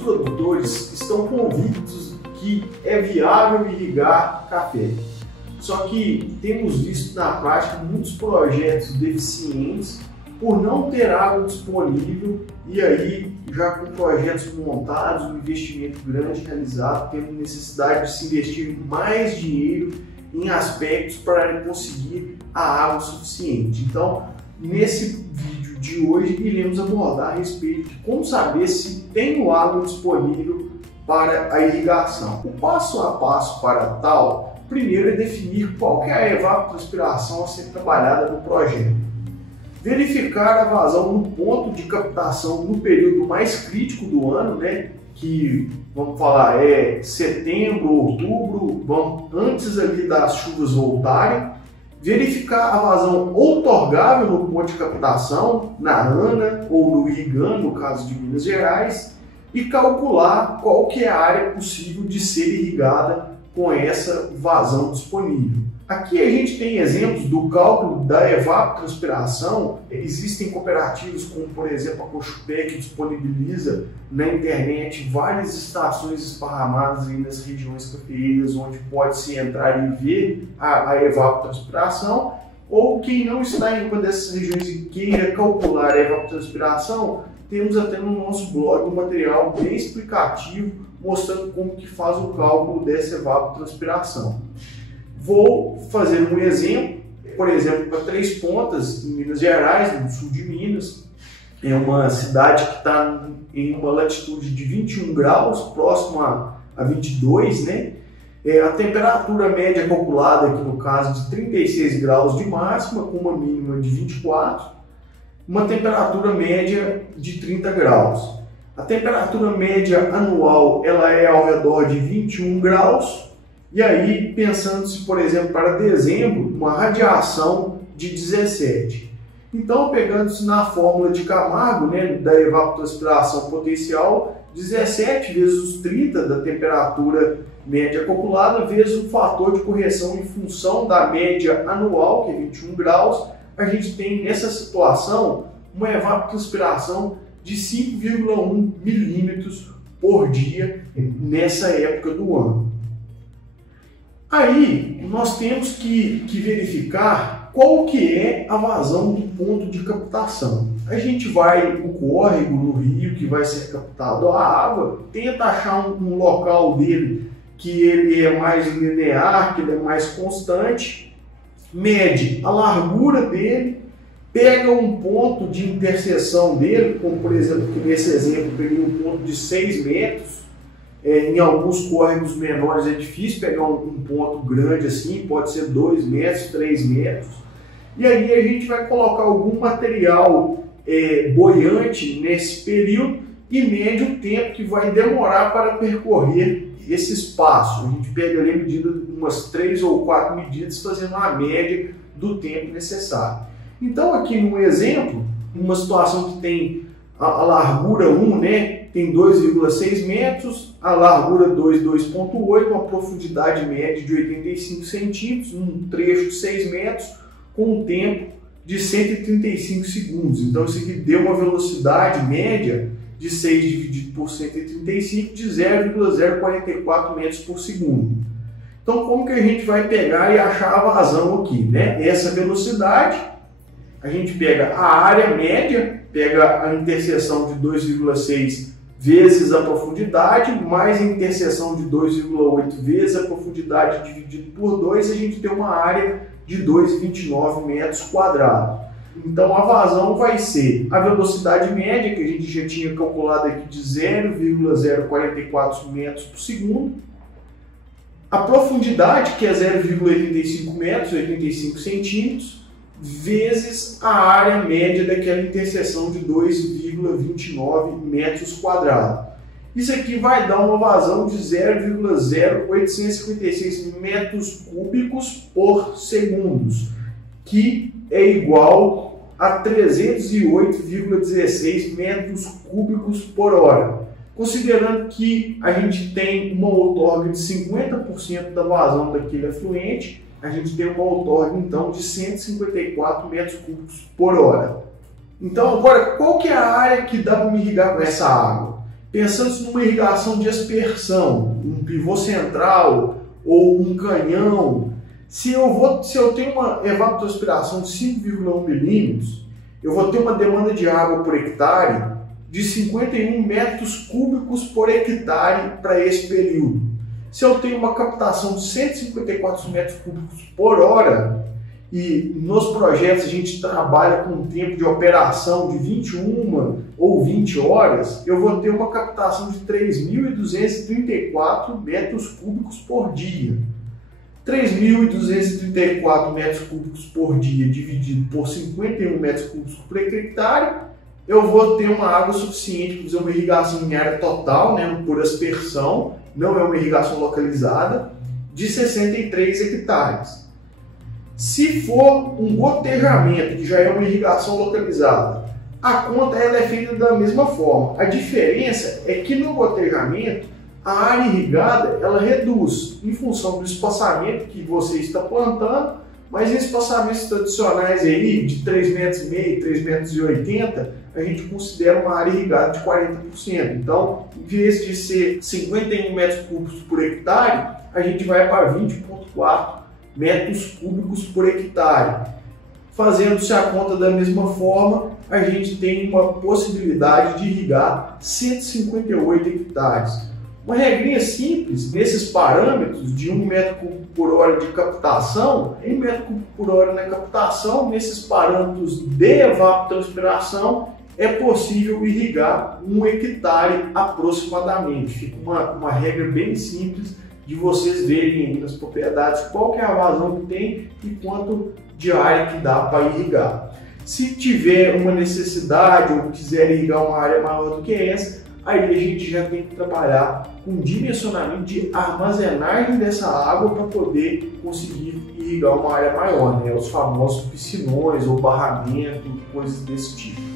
produtores estão convictos que é viável irrigar café. Só que temos visto na prática muitos projetos deficientes por não ter água disponível e aí já com projetos montados, um investimento grande realizado, tendo necessidade de se investir mais dinheiro em aspectos para conseguir a água suficiente. Então, nesse vídeo de hoje, iremos abordar a respeito de como saber se tem água disponível para a irrigação. O passo a passo para tal, primeiro é definir qual que é a evapotranspiração a ser trabalhada no projeto. Verificar a vazão no ponto de captação no período mais crítico do ano, né? Que vamos falar é setembro, outubro, antes ali das chuvas voltarem. Verificar a vazão outorgável no ponto de captação, na ANA ou no IRIGAN, no caso de Minas Gerais, e calcular qual que é a área possível de ser irrigada com essa vazão disponível. Aqui a gente tem exemplos do cálculo da evapotranspiração. Existem cooperativas como, por exemplo, a Cochupé, que disponibiliza na internet várias estações esparramadas aí nas regiões cafeeiras, onde pode-se entrar e ver a evapotranspiração. Ou quem não está em uma dessas regiões e queira calcular a evapotranspiração, temos até no nosso blog um material bem explicativo mostrando como que faz o cálculo dessa evapotranspiração. Vou fazer um exemplo, por exemplo, para Três Pontas, em Minas Gerais, no sul de Minas. É uma cidade que está em uma latitude de 21 graus, próximo a 22, né? A temperatura média calculada aqui no caso de 36 graus de máxima, com uma mínima de 24, uma temperatura média de 30 graus. A temperatura média anual ela é ao redor de 21 graus. E aí, pensando-se, por exemplo, para dezembro, uma radiação de 17. Então, pegando-se na fórmula de Camargo, né, da evapotranspiração potencial, 17 vezes os 30 da temperatura média calculada, vezes o fator de correção em função da média anual, que é 21 graus, a gente tem nessa situação uma evapotranspiração de 5,1 milímetros por dia nessa época do ano. Aí nós temos que verificar qual que é a vazão do ponto de captação. A gente vai no córrego, no rio que vai ser captado a água, tenta achar um local dele que ele é mais linear, que ele é mais constante, mede a largura dele, pega um ponto de interseção dele, como por exemplo, que nesse exemplo eu peguei um ponto de 6 metros, em alguns córregos menores é difícil pegar um ponto grande assim, pode ser 2 metros, 3 metros. E aí a gente vai colocar algum material boiante nesse período e mede o tempo que vai demorar para percorrer esse espaço. A gente pega ali a medida, umas 3 ou 4 medidas, fazendo a média do tempo necessário. Então aqui no exemplo, uma situação que tem a largura 1, né? Tem 2,6 metros, a largura 2,8, uma profundidade média de 85 centímetros, um trecho de 6 metros, com um tempo de 135 segundos. Então isso aqui deu uma velocidade média de 6 dividido por 135 de 0,044 metros por segundo. Então como que a gente vai pegar e achar a vazão aqui, né? Essa velocidade, a gente pega a área média, pega a interseção de 2,6 vezes a profundidade, mais a interseção de 2,8 vezes a profundidade dividido por 2, a gente tem uma área de 2,29 metros quadrados. Então a vazão vai ser a velocidade média, que a gente já tinha calculado aqui de 0,044 metros por segundo, a profundidade, que é 0,85 metros, 85 centímetros, vezes a área média daquela interseção de 2,29 metros quadrados. Isso aqui vai dar uma vazão de 0,0856 metros cúbicos por segundo, que é igual a 308,16 metros cúbicos por hora. Considerando que a gente tem uma outorga de 50% da vazão daquele afluente, a gente tem uma outorga, então, de 154 metros cúbicos por hora. Então, agora, qual que é a área que dá para me irrigar com essa água? Pensando numa irrigação de aspersão, um pivô central ou um canhão, se eu tenho uma evapotranspiração de 5,1 milímetros, eu vou ter uma demanda de água por hectare de 51 metros cúbicos por hectare para esse período. Se eu tenho uma captação de 154 metros cúbicos por hora, e nos projetos a gente trabalha com um tempo de operação de 21 ou 20 horas, eu vou ter uma captação de 3.234 metros cúbicos por dia. 3.234 metros cúbicos por dia dividido por 51 metros cúbicos por hectare, eu vou ter uma água suficiente para fazer uma irrigação em área total, né, por aspersão, não é uma irrigação localizada, de 63 hectares. Se for um gotejamento, que já é uma irrigação localizada, a conta ela é feita da mesma forma. A diferença é que no gotejamento, a área irrigada ela reduz em função do espaçamento que você está plantando, mas em espaçamentos tradicionais aí, de 3,5 metros, 3,80 metros, a gente considera uma área irrigada de 40%. Então, em vez de ser 51 metros cúbicos por hectare, a gente vai para 20,4 metros cúbicos por hectare. Fazendo-se a conta da mesma forma, a gente tem uma possibilidade de irrigar 158 hectares. Uma regrinha simples, nesses parâmetros de 1 metro cúbico por hora de captação, 1 metro cúbico por hora na captação, nesses parâmetros de evapotranspiração, é possível irrigar 1 hectare aproximadamente. Fica uma regra bem simples de vocês verem aí nas propriedades qual que é a vazão que tem e quanto de área que dá para irrigar. Se tiver uma necessidade ou quiser irrigar uma área maior do que essa, aí a gente já tem que trabalhar com dimensionamento de armazenagem dessa água para poder conseguir irrigar uma área maior, né? Os famosos piscinões ou barramento, coisas desse tipo.